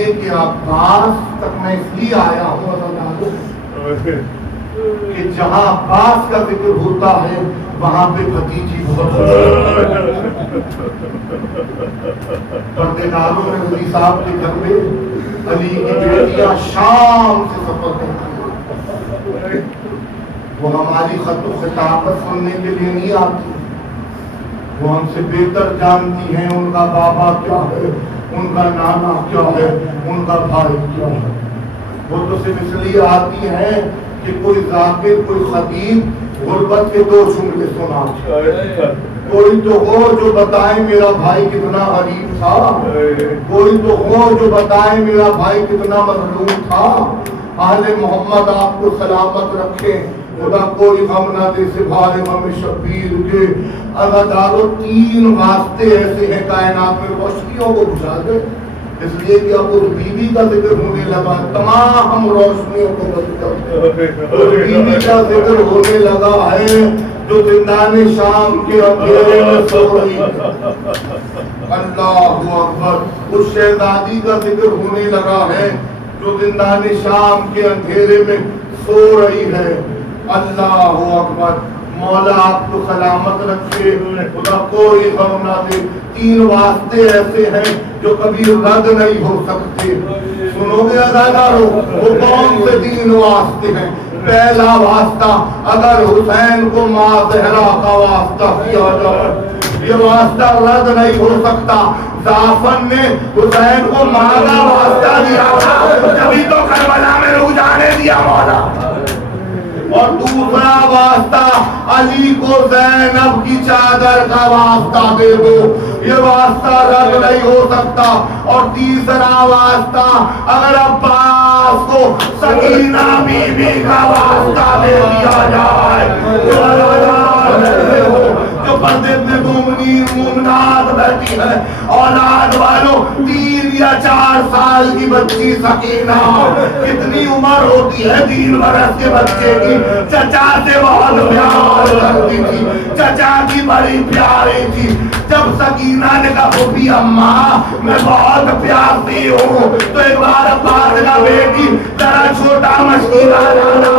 لیے کہ عباس تک میں اس لیے آیا ہوں کہ جہاں عباس کا ذکر ہوتا ہے وہاں پہ بھتیجی بہت پردے داروں میں علی صاحب کے گھر میں علی کی بیٹیاں شام سے سفر کرتی ہیں، وہ ہماری خط و خطابت سننے کے لیے نہیں آتی، وہ ہم سے بہتر جانتی ہیں ان کا بابا کیا ہے، ان کا نانا کیا ہے، ان کا بھائی کیا ہے۔ وہ تو صرف اس لیے آتی ہیں کہ کوئی ذاکر، کوئی خطیب غربت کے 2 جملے سنا، کوئی تو ہو جو بتائے میرا بھائی کتنا غریب تھا، کوئی تو ہو جو بتائے میرا بھائی کتنا مظلوم تھا۔ اہل محمد آپ کو سلامت رکھے، خدا کوئی غم نہ دے سوائے غم شبیر کے۔ عزادارو 3 واسطے ایسے ہیں کائنات میں روشنیوں کو بجھا دے، اس لیے کہ اب اس بیوی کا ذکر ہونے لگا، تمام روشنیوں کو بند کر دے۔ اس بیوی کا ذکر ہونے لگا ہے جو زندان شام کے اندھیرے میں سو رہی ہے، اللہ اکبر۔ اس شہزادی کا ذکر ہونے لگا ہے جو زندان شام کے اندھیرے میں سو رہی ہے، اللہ اکبر۔ مولا آپ کو سلامت رکھے، خدا کوئی غم نہ دے۔ 3 واسطے ایسے ہیں جو کبھی رد نہیں ہو سکتے، سنو گے عزادارو؟ وہ کون سے 3 واسطے ہیں؟ پہلا واسطہ، اگر حسین کو ماں زہرا کا واسطہ کیا جائے، یہ واسطہ رد نہیں ہو سکتا۔ جعفر نے حسین کو ماں کا واسطہ دیا تھا، جبھی تو کربلا میں روح جانے دیا مولا۔ اور دوسرا واسطہ، علی کو زینب کی چادر کا واسطہ دے دو، یہ واسطہ رد نہیں ہو سکتا۔ اور تیسرا واسطہ، اگر عباس کو سکینہ بی بی کا واسطہ دے دیا جائے، جو پردے میں مومنین مومنات بیٹھی ہے، اولاد والوں 3 یا 4 سال کی بچی سکینہ، کتنی عمر ہوتی ہے 3 برس کے بچے کی، چچا سے بہت پیار کرتی تھی، چچا کی بڑی پیاری تھی۔ جب سکینہ نے کہا پھوپھی اماں میں بہت پیارتی ہوں، تو ایک بار عباس کا بیٹی ذرا چھوٹا مشکلہ لانا،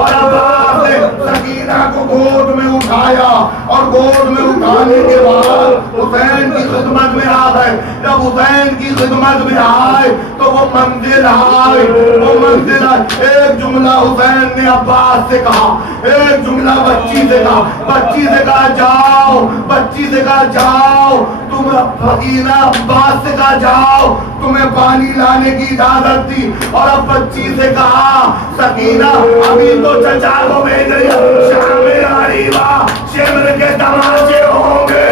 اور عباس نے سکینہ کو گود میں اٹھایا، اور گود میں اٹھانے کے بعد حسین کی خدمت میں آ گئے۔ جب حسین کی خدمت میں آئے تو وہ منزل آئے، وہ منزل آئے۔ ایک جملہ حسین نے عباس سے کہا، ایک جملہ بچی سے کہا، بچی سے کہا جاؤ، بچی سے کہا جاؤ، تم سکینہ عباس سے کہا جاؤ تمہیں پانی لانے کی اجازت دی۔ اور اب بچی سے کہا سکینہ ابھی تو چچا کو بھیج رہی ہے، شام غریبا شمر کے تماشے ہوں گے،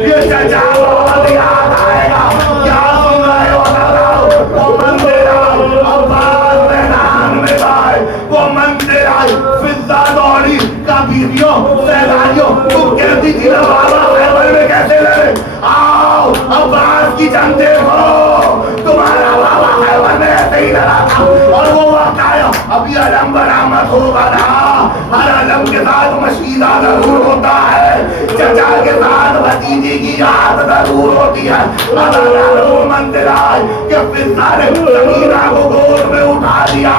یہ چچا بہت یاد آئے گا، کیا سن رہے ہو بتاؤ؟ وہ منزل آئی، عباس میدان میں آئے، وہ منزل آئی، فضہ دوڑی کا بیویوں سہلانیوں، تم کہتی تھی نا بابا خیبر میں کیسے لڑے، آؤ عباس کی جنگ دیکھو، تمہارا بابا خیبر میں ایسے ہی لڑا تھا۔ اور وہ وقت آیا، ابھی علم برآمد ہوگا نا، ہر علم کے ساتھ مشیدہ ضرور ہوتا ہے، چچا کے ساتھ بھتیجی کی یاد ضرور ہوتی ہے۔ عزادارو وہ منزل آئی کہ فضہ نے سکینہ کو گود میں اٹھا لیا،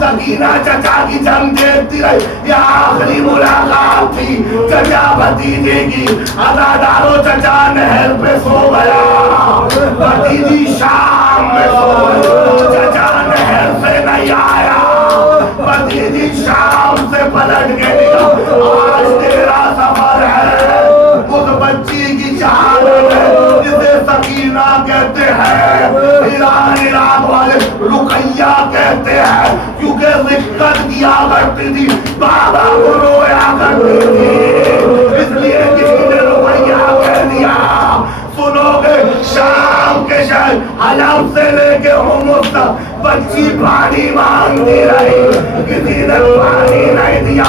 سکینہ چچا کی جنگ دیکھتی رہی، یہ آخری ملاقات تھی چچا بھتیجے کی۔ عزادارو چچا نہر پہ سو گیا، بھتیجی شام میں سو گئی، چچا نہر سے نہیں آیا، بھتیجی شام سے پلٹ کے دیا، آج تیرا سفر ہے۔ اس بچی کی شہادت ہے جسے سکینہ کہتے ہیں، ایران عراق والے رقیہ کہتے ہیں، کیونکہ رقت کیا کرتی تھی، بابا کو رویا کرتی تھی، اس لیے کسی نے رقیہ کہہ دیا۔ سنو گے شام کے شہر حلب سے لے کے حمص تک بچی پانی مانگتی رہی، کسی نے پانی نہیں دیا،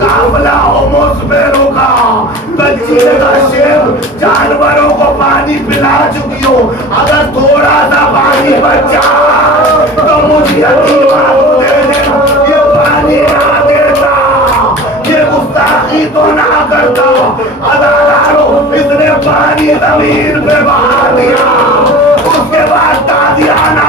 قافلہ حمص پہ رکا، بچی نے کہا شیخ جانوروں کو پانی پلا چکی ہو، اگر تھوڑا سا پانی بچا تو مجھے یتیمہ کو دے دینا، یہ پانی نہ دیتا، یہ گستاخی تو نہ کرتا۔ عزادارو اس نے پانی زمین پہ بہا دیا، اس کے بعد تازیانہ